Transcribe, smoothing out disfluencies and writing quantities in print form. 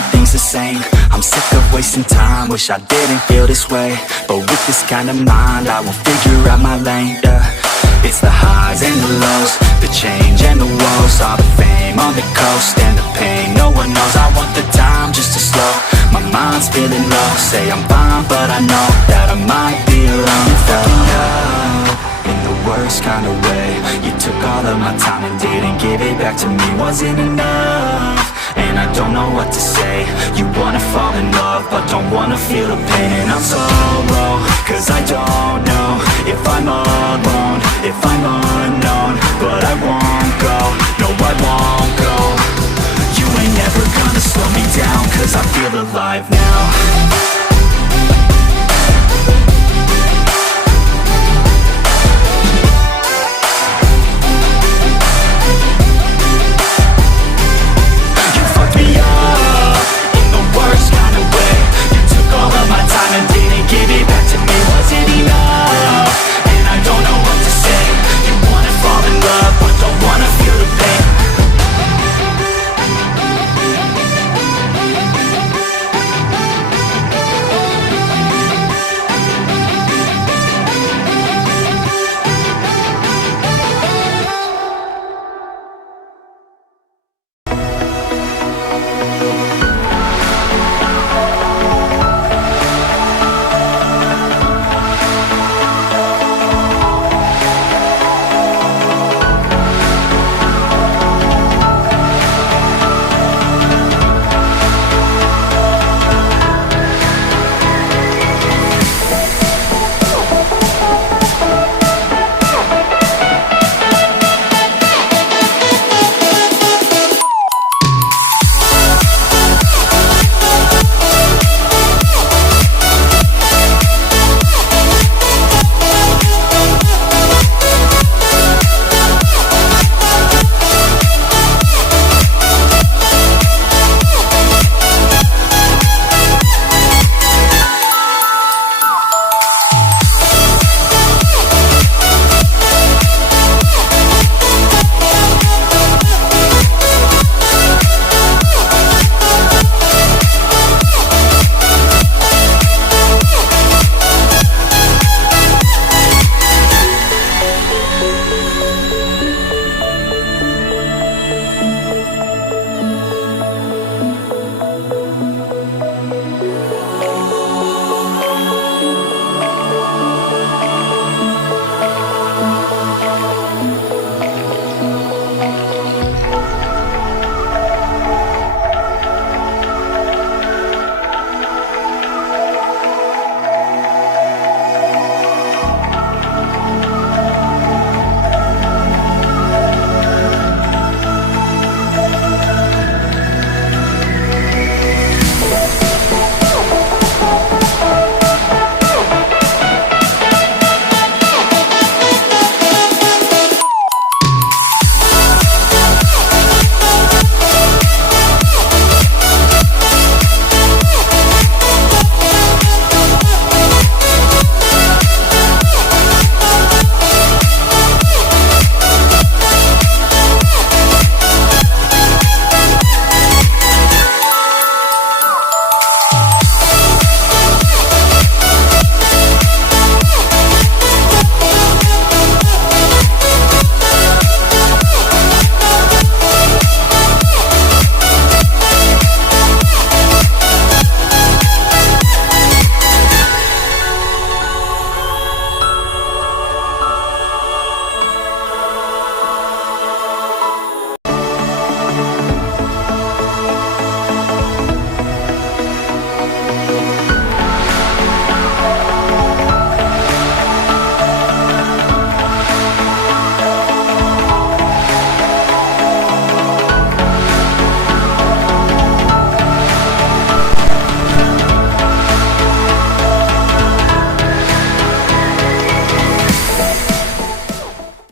everything's the same. I'm sick of wasting time, wish I didn't feel this way. But with this kind of mind, I will figure out my lane, yeah. It's the highs and the lows, the change and the woes, all the fame on the coast and the pain no one knows. I want the time just to slow, my mind's feeling low. Say I'm fine, but I know that I might be alone. You fucked me up in the worst kind of way. You took all of my time and didn't give it back to me. Wasn't enough, and I don't know what to say. You wanna fall in love, but don't wanna feel the pain. And I'm so low, cause I don't know if I'm alone, if I'm unknown. But I won't go, no I won't go. You ain't never gonna slow me down, cause I feel alive now.